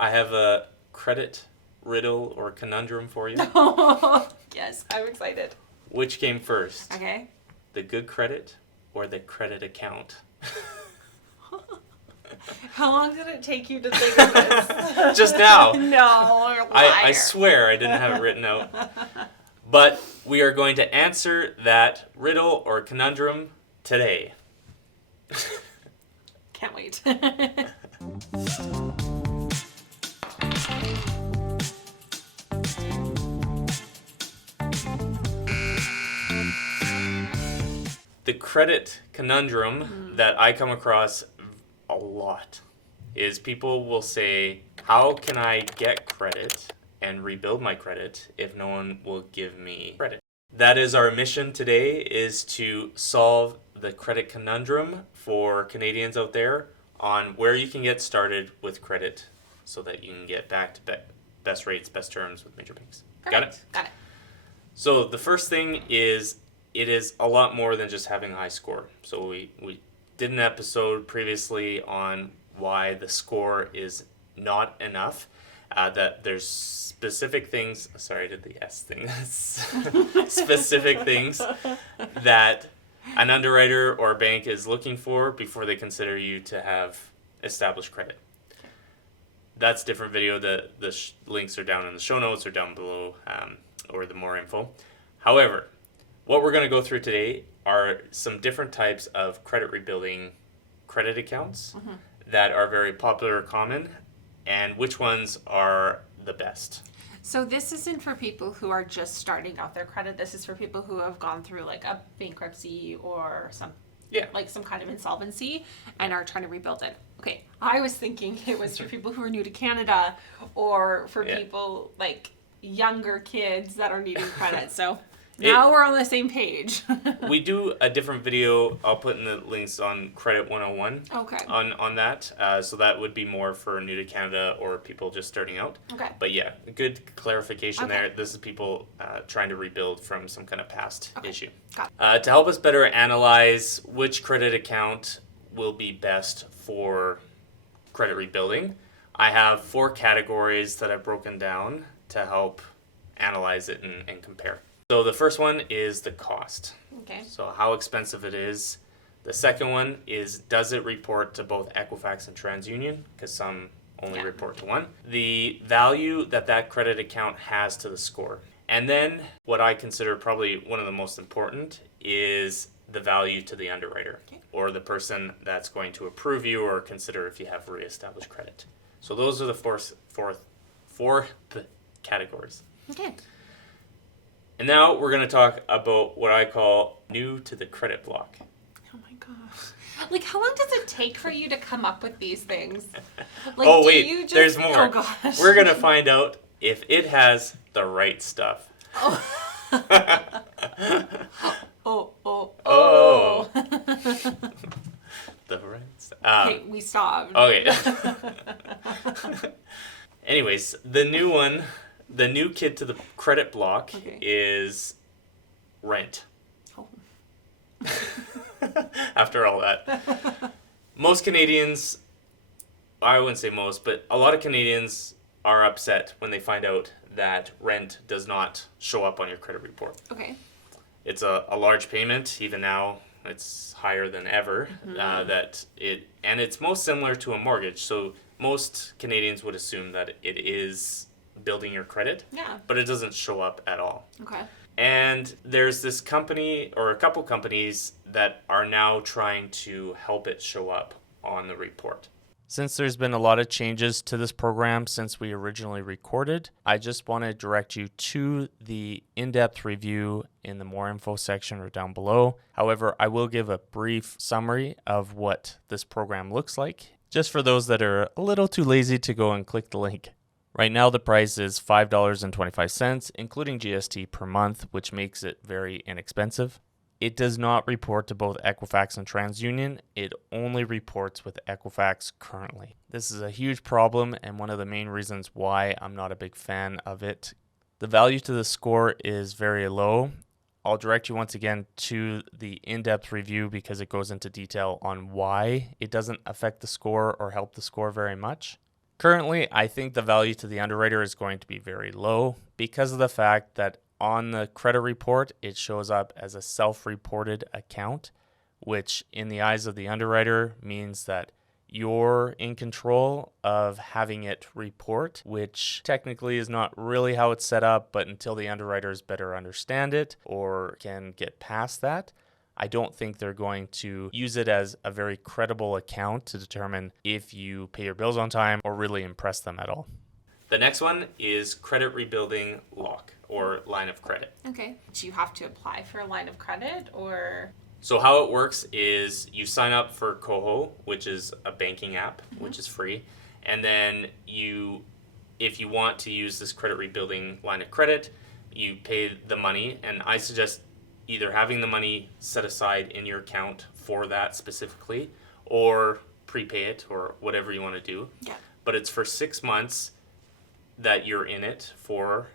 I have a credit riddle or conundrum for you. Yes, I'm excited. Which came first? Okay. The good credit or the credit account? How long did it take you to think of this? Just now. No, you're a liar. I swear I didn't have it written out. But we are going to answer that riddle or conundrum today. Can't wait. The credit conundrum that I come across a lot is people will say, how can I get credit and rebuild my credit if no one will give me credit? That is our mission today, is to solve the credit conundrum for Canadians out there on where you can get started with credit so that you can get back to best rates, best terms with major banks. Perfect. Got it? Got it. So the first thing is, it is a lot more than just having a high score. So we did an episode previously on why the score is not enough. That there's specific things. Sorry, I did the S thing. Specific things that an underwriter or a bank is looking for before they consider you to have established credit. That's a different video. The links are down in the show notes or down below, or the more info. However, what we're going to go through today are some different types of credit rebuilding credit accounts that are very popular or common, and which ones are the best. So this isn't for people who are just starting out their credit. This is for people who have gone through like a bankruptcy or some kind of insolvency and are trying to rebuild it. Okay, I was thinking it was for people who are new to Canada or for people like younger kids that are needing credit. So now we're on the same page. We do a different video. I'll put in the links on Credit 101. Okay. On that. So that would be more for new to Canada or people just starting out. Okay. But yeah, good clarification there. This is people trying to rebuild from some kind of past issue. Got To help us better analyze which credit account will be best for credit rebuilding, I have 4 categories that I've broken down to help analyze it and compare. So the first one is the cost. Okay. So how expensive it is. The second one is, does it report to both Equifax and TransUnion? Because some only report to one. The value that credit account has to the score. And then what I consider probably one of the most important is the value to the underwriter or the person that's going to approve you or consider if you have reestablished credit. So those are the four categories. Okay. And now we're going to talk about what I call new to the credit block. Oh my gosh. Like, how long does it take for you to come up with these things? Like, oh, wait, there's more. Oh, gosh. We're going to find out if it has the right stuff. Oh. The right stuff. Okay, we stopped. Okay. Anyways, the new kid to the credit block is rent. Oh. After all that. Most Canadians, I wouldn't say most, but a lot of Canadians are upset when they find out that rent does not show up on your credit report. Okay. It's a large payment. Even now, it's higher than ever. And it's most similar to a mortgage. So most Canadians would assume that it is building your credit, but it doesn't show up at all. Okay. And there's this company or a couple companies that are now trying to help it show up on the report. Since there's been a lot of changes to this program since we originally recorded, I just want to direct you to the in-depth review in the more info section or down below. However, I will give a brief summary of what this program looks like, just for those that are a little too lazy to go and click the link. Right now, the price is $5.25, including GST per month, which makes it very inexpensive. It does not report to both Equifax and TransUnion. It only reports with Equifax currently. This is a huge problem and one of the main reasons why I'm not a big fan of it. The value to the score is very low. I'll direct you once again to the in-depth review because it goes into detail on why it doesn't affect the score or help the score very much. Currently, I think the value to the underwriter is going to be very low because of the fact that on the credit report, it shows up as a self-reported account, which in the eyes of the underwriter means that you're in control of having it report, which technically is not really how it's set up, but until the underwriters better understand it or can get past that, I don't think they're going to use it as a very credible account to determine if you pay your bills on time or really impress them at all. The next one is credit rebuilding lock or line of credit. Okay. Do you have to apply for a line of credit or? So how it works is you sign up for KOHO, which is a banking app, which is free. And then if you want to use this credit rebuilding line of credit, you pay the money. And I suggest either having the money set aside in your account for that specifically, or prepay it, or whatever you want to do. Yeah. But it's for 6 months that you're in it for,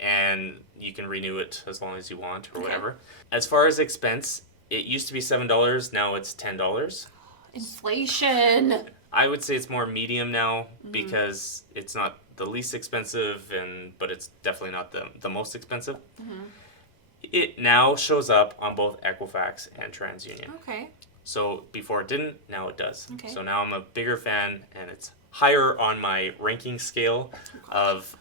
and you can renew it as long as you want or whatever. As far as expense, it used to be $7, now it's $10. Inflation. I would say it's more medium now because it's not the least expensive, but it's definitely not the most expensive. It now shows up on both Equifax and TransUnion. Okay. So before it didn't, now it does. Okay. So now I'm a bigger fan, and it's higher on my ranking scale of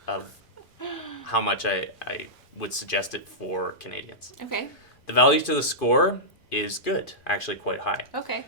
how much I would suggest it for Canadians. Okay. The value to the score is good, actually quite high. Okay.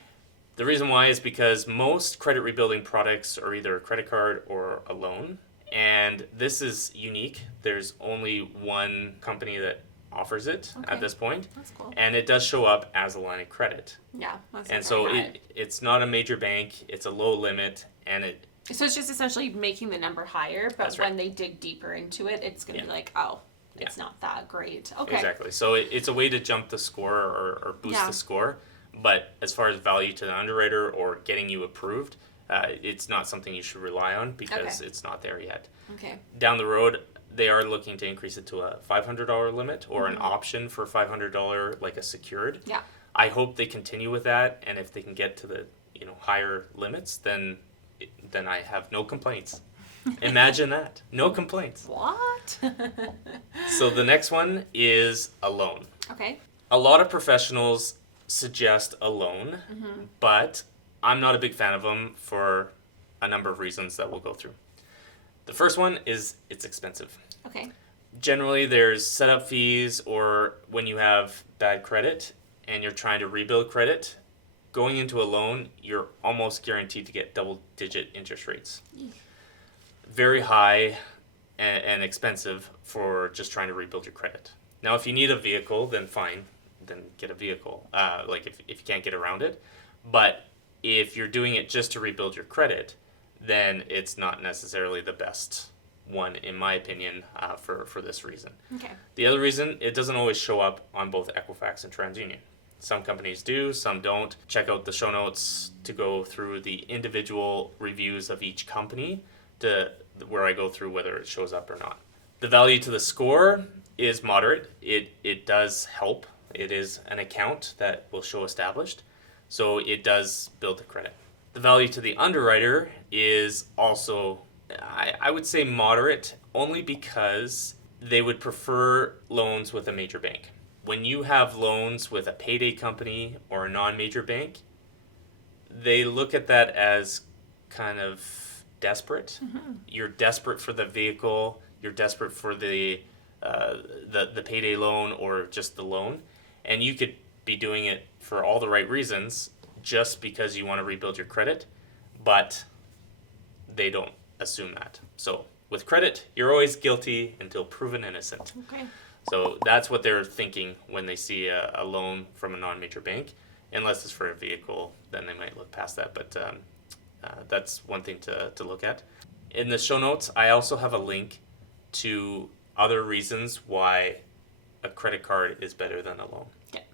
The reason why is because most credit rebuilding products are either a credit card or a loan, and this is unique. There's only one company that offers it at this point. That's cool. And it does show up as a line of credit. Yeah. And so it's not a major bank, it's a low limit, and so it's just essentially making the number higher, but when they dig deeper into it, it's going to be like, oh, it's not that great. Okay. Exactly. So it's a way to jump the score or boost the score. But as far as value to the underwriter or getting you approved, it's not something you should rely on because it's not there yet. Okay. Down the road, they are looking to increase it to a $500 limit or an option for $500, like a secured. Yeah. I hope they continue with that, and if they can get to the higher limits, then I have no complaints. Imagine that. No complaints. What? So the next one is a loan. Okay. A lot of professionals suggest a loan, but I'm not a big fan of them for a number of reasons that we'll go through. The first one is it's expensive. Okay. Generally, there's setup fees, or when you have bad credit and you're trying to rebuild credit, going into a loan, you're almost guaranteed to get double-digit interest rates. Very high and expensive for just trying to rebuild your credit. Now, if you need a vehicle, then fine, then get a vehicle, like if you can't get around it. But if you're doing it just to rebuild your credit, then it's not necessarily the best one, in my opinion, for this reason. Okay. The other reason, it doesn't always show up on both Equifax and TransUnion. Some companies do, some don't. Check out the show notes to go through the individual reviews of each company where I go through whether it shows up or not. The value to the score is moderate. It does help. It is an account that will show established, so it does build the credit. The value to the underwriter is also, I would say, moderate, only because they would prefer loans with a major bank. When you have loans with a PayDay company or a non-major bank, they look at that as kind of desperate. You're desperate for the vehicle. You're desperate for the PayDay loan or just the loan, and you could be doing it for all the right reasons just because you want to rebuild your credit, but they don't assume that. So with credit, you're always guilty until proven innocent. Okay. So that's what they're thinking when they see a loan from a non-major bank. Unless it's for a vehicle, then they might look past that. But that's one thing to look at. In the show notes, I also have a link to other reasons why a credit card is better than a loan. Okay.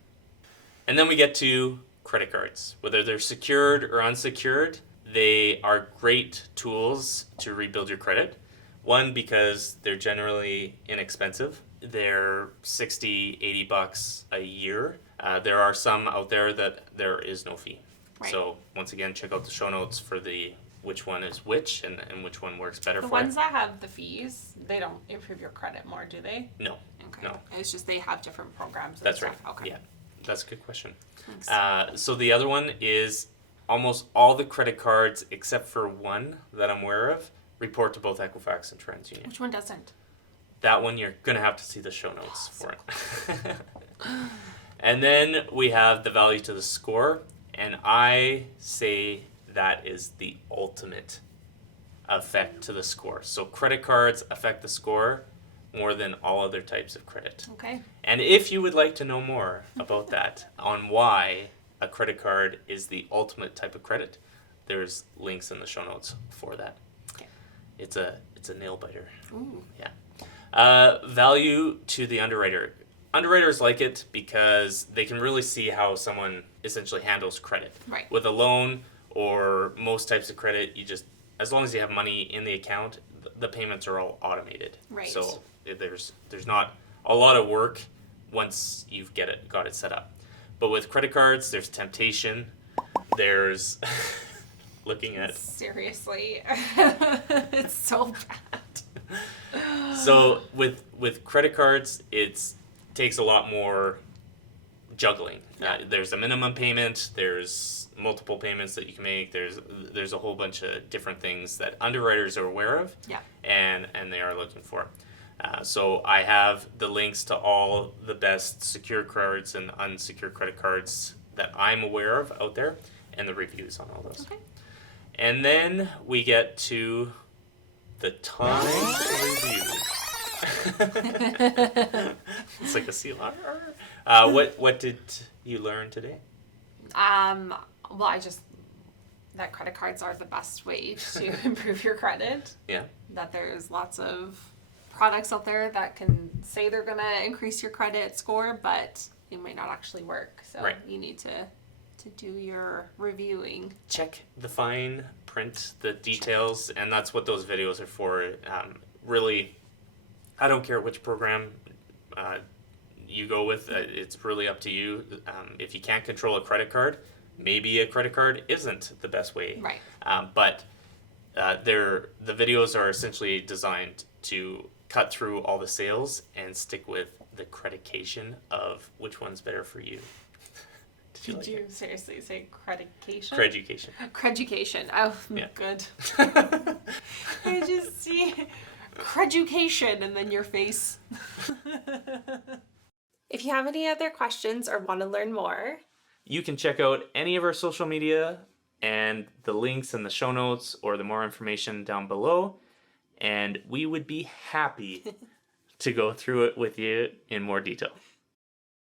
And then we get to credit cards. Whether they're secured or unsecured, they are great tools to rebuild your credit. One, because they're generally inexpensive. They're $60, $80 a year. There are some out there that there is no fee. Right. So once again, check out the show notes for the which one is which and which one works better The for ones that have the fees, they don't improve your credit more, do they? No. Okay. No. It's just they have different programs. And That's stuff. right. Okay. Yeah, that's a good question. Thanks. So the other one is almost all the credit cards except for one that I'm aware of report to both Equifax and TransUnion. Which one doesn't? That one you're going to have to see the show notes for it. And then we have the value to the score, and I say that is the ultimate effect to the score. So credit cards affect the score more than all other types of credit. Okay. And if you would like to know more about that, on why a credit card is the ultimate type of credit, there's links in the show notes for that. Okay. It's a nail biter. Ooh. Yeah. Value to the underwriter. Underwriters like it because they can really see how someone essentially handles credit. Right. With a loan or most types of credit, you just, as long as you have money in the account, the payments are all automated. Right. So there's not a lot of work once you've got it set up. But with credit cards, there's temptation. There's looking at. Seriously, it's so bad. So with credit cards, it takes a lot more juggling. Yeah. There's a minimum payment. There's multiple payments that you can make. There's a whole bunch of different things that underwriters are aware of. Yeah. And they are looking for. So I have the links to all the best secure cards and unsecured credit cards that I'm aware of out there, and the reviews on all those. Okay. And then we get to the time to review. It's like a sea lion. What did you learn today? Well, that credit cards are the best way to improve your credit. Yeah. That there's lots of products out there that can say they're going to increase your credit score, but it might not actually work. So Right. you need to do your reviewing. Check the fine print, the details, and that's what those videos are for. Really, I don't care which program you go with. It's really up to you. If you can't control a credit card, maybe a credit card isn't the best way. Right. But the videos are essentially designed to cut through all the sales and stick with the creditation of which one's better for you. Did you seriously say credication? Creducation. Creducation. Oh, Yeah. Good. I just see creducation and then your face. If you have any other questions or want to learn more, You can check out any of our social media and the links in the show notes or the more information down below. And we would be happy to go through it with you in more detail.